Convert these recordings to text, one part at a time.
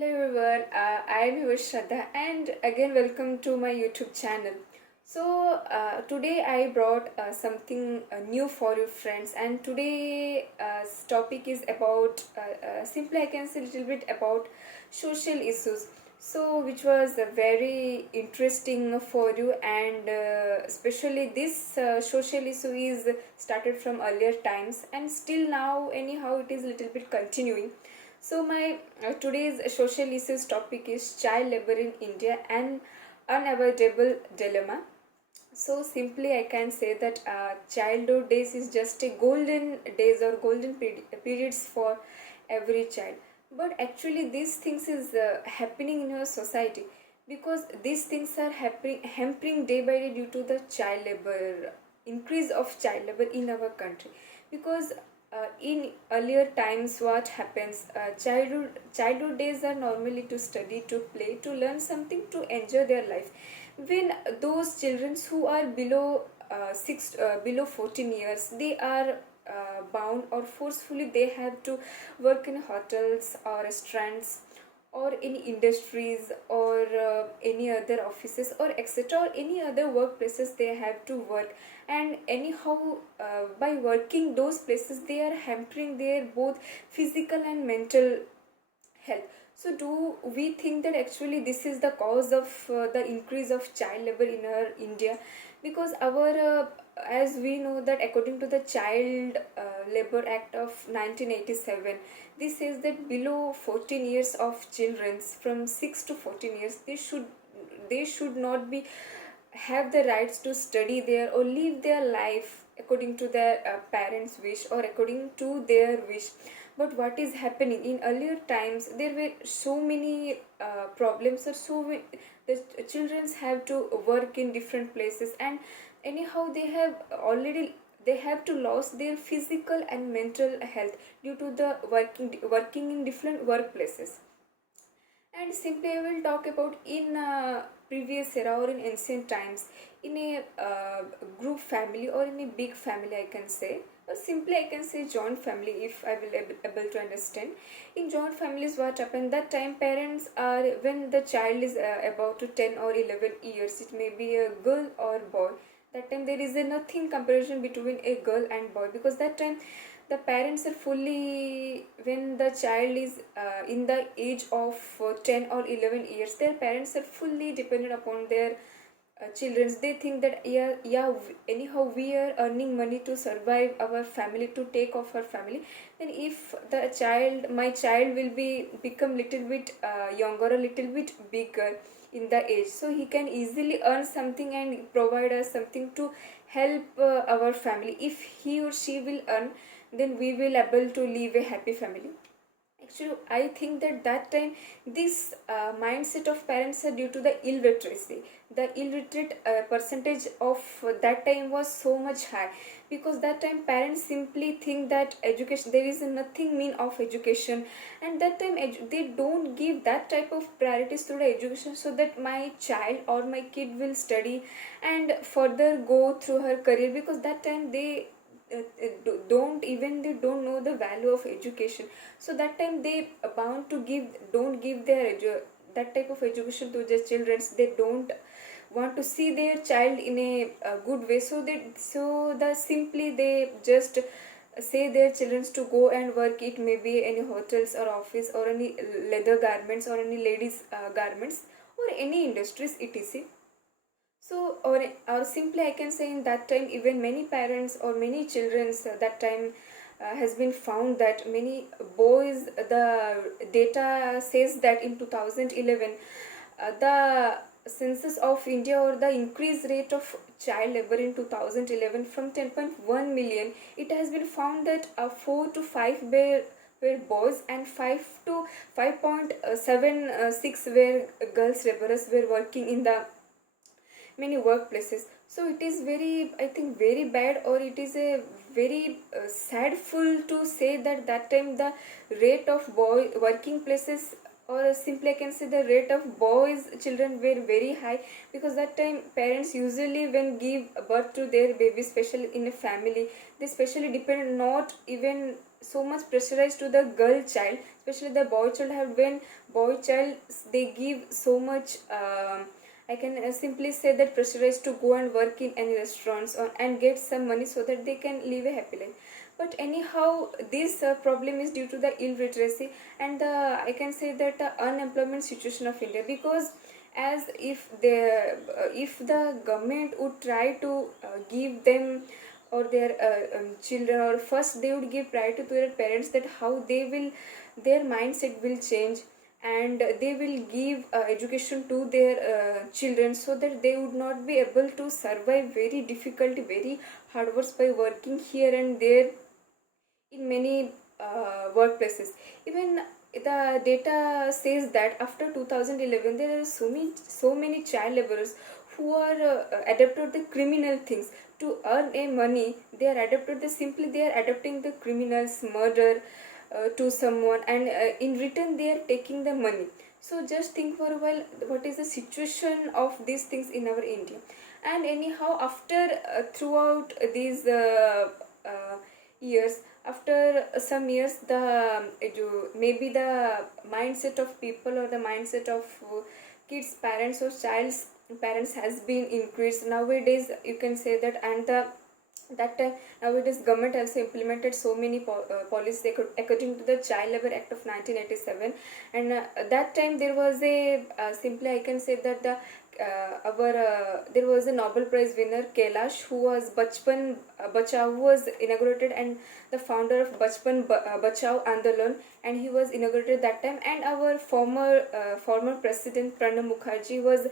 Hello everyone, I am your Shraddha and again welcome to my YouTube channel. Today I brought something new for you friends, and today's topic is about simply I can say a little bit about social issues. So which was very interesting for you, and especially this social issue is started from earlier times and still now anyhow it is a little bit continuing. So my today's social issues topic is child labor in India, an unavoidable dilemma. So simply I can say that childhood days is just a golden days or golden periods for every child. But actually these things is happening in our society because these things are happening hampering day by day due to the child labor increase of child labor in our country. Because in earlier times what happens, childhood days are normally to study, to play, to learn something, to enjoy their life. When those children who are below 14 years, they are bound or forcefully they have to work in hotels or restaurants or in industries or any other offices or etc, or any other workplaces they have to work. And anyhow, by working those places they are hampering their both physical and mental health. So do we think that actually this is the cause of the increase of child labor in our India? Because our as we know that according to the Child Labor Act of 1987, this says that below 14 years of children, from 6 to 14 years, they should not be have the rights to study there or live their life according to their parents wish or according to their wish. But what is happening in earlier times, there were so many problems, or the children have to work in different places, and anyhow they have to lose their physical and mental health due to the working in different workplaces. And simply I will talk about in previous era or in ancient times, in a group family or in a big family I can say, or simply I can say joint family if I will able to understand. In joint families what happened that time, parents are, when the child is about to 10 or 11 years, it may be a girl or boy. That time there is a nothing comparison between a girl and boy, because that time the parents are fully, when the child is in the age of 10 or 11 years, their parents are fully dependent upon their children. They think that anyhow we are earning money to survive our family, to take off our family. Then if the child, my child will be become little bit younger, a little bit bigger in the age, so he can easily earn something and provide us something to help our family. If he or she will earn, then we will able to live a happy family. Actually I think that that time this mindset of parents are due to the illiteracy. The illiterate percentage of that time was so much high, because that time parents simply think that education, there is nothing mean of education, and that time they don't give that type of priorities to the education, so that my child or my kid will study and further go through her career. Because that time they don't even, they don't know the value of education. So that time they bound to give, don't give their that type of education to their children. They don't want to see their child in a good way, so the simply they just say their children to go and work. It may be any hotels or office or any leather garments or any ladies garments or any industries etc. So, or simply I can say in that time, even many parents or many children that time has been found that many boys, the data says that in 2011, the census of India, or the increased rate of child labor in 2011 from 10.1 million, it has been found that 4 to 5 were boys and 5 to 5.76 were girls laborers were working in the many workplaces. So it is very, I think, very bad, or it is a very sadful to say that that time the rate of boy working places, or simply I can say the rate of boys children were very high. Because that time parents usually when give birth to their baby, especially in a family, they especially depend not even so much pressurized to the girl child, especially the boy child. Have when boy child they give so much. I can simply say that pressurized to go and work in any restaurants and get some money so that they can live a happy life. But anyhow, this problem is due to the illiteracy and the, I can say that unemployment situation of India, because as if the government would try to give them or their children, or first they would give priority to their parents, that how they will, their mindset will change, and they will give education to their children, so that they would not be able to survive very difficult, very hard works by working here and there in many workplaces. Even the data says that after 2011 there are so many child laborers who are adapted the criminal things to earn a money. They are adapted the, simply they are adapting the criminals murder to someone, and in return they are taking the money. So just think for a while what is the situation of these things in our India. And anyhow, after throughout these years, after some years, the maybe the mindset of people or the mindset of kids parents or child's parents has been increased nowadays, you can say that. And the that time nowadays government also implemented so many policies according to the Child Labor Act of 1987. And that time there was a simply I can say that the our there was a Nobel Prize winner Kailash, who was Bachpan Bachao, who was inaugurated, and the founder of Bachao Andolan, and he was inaugurated that time. And our former president Pranab Mukherjee was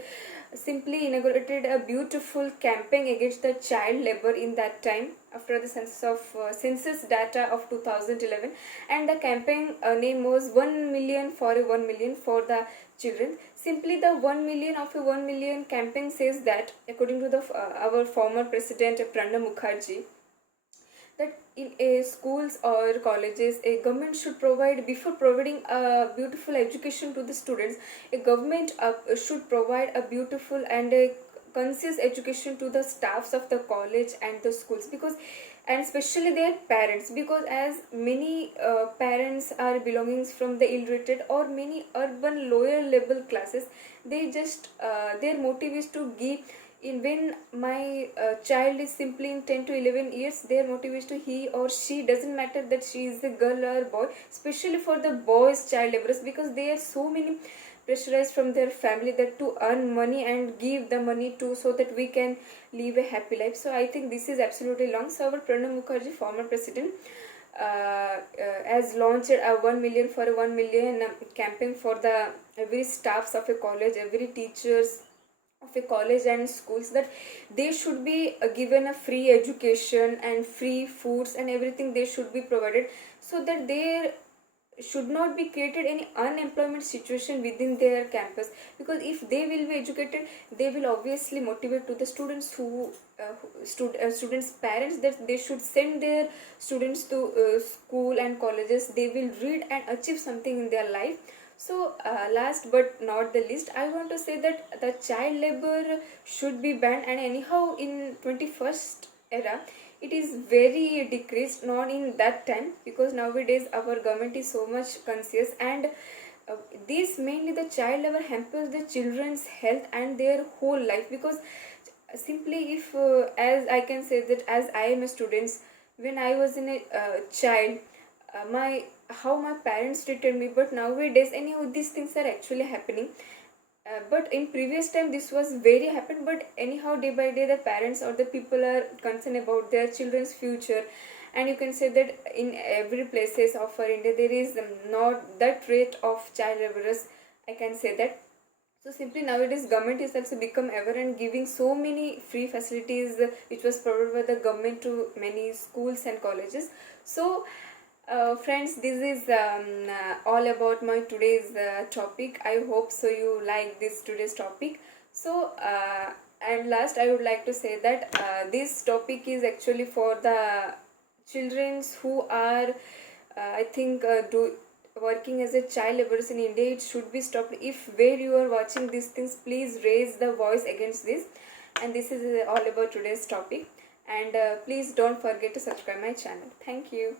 simply inaugurated a beautiful campaign against the child labor in that time after the census data of 2011. And the campaign name was 1 million for a 1 million for the children. Simply the 1 million of a 1 million campaign says that, according to the our former president Pranab Mukherjee, that in a schools or colleges a government should provide, before providing a beautiful education to the students, a government should provide a beautiful and a conscious education to the staffs of the college and the schools, because, and especially their parents, because as many parents are belongings from the illiterate or many urban lower level classes, they just their motive is to give, in when my child is simply in 10 to 11 years, their motive is to, he or she, doesn't matter that she is a girl or boy, especially for the boys child laborers, because they are so many pressurized from their family that to earn money and give the money to, so that we can live a happy life. So I think this is absolutely wrong. So our Pranab Mukherjee, former president, has launched a 1 million for a 1 million campaign for the every staffs of a college, every teachers of a college and schools, that they should be given a free education and free foods and everything they should be provided, so that there should not be created any unemployment situation within their campus. Because if they will be educated, they will obviously motivate to the students students parents, that they should send their students to school and colleges. They will read and achieve something in their life. So last but not the least, I want to say that the child labor should be banned. And anyhow, in 21st era, it is very decreased, not in that time, because nowadays our government is so much conscious. And this mainly the child labor hampers the children's health and their whole life. Because simply if as I can say that, as I am a student, when I was in a child, my how my parents treated me. But nowadays anyhow these things are actually happening. But in previous time this was very happened. But anyhow, day by day the parents or the people are concerned about their children's future. And you can say that in every places of our India there is not that rate of child laborers, I can say that. So simply nowadays government is also become aware and giving so many free facilities which was provided by the government to many schools and colleges. So friends, this is all about my today's topic. I hope so you like this today's topic. So and last I would like to say that this topic is actually for the children who are I think do working as a child laborers in India. It should be stopped. If where you are watching these things, please raise the voice against this. And this is all about today's topic. And please don't forget to subscribe my channel. Thank you.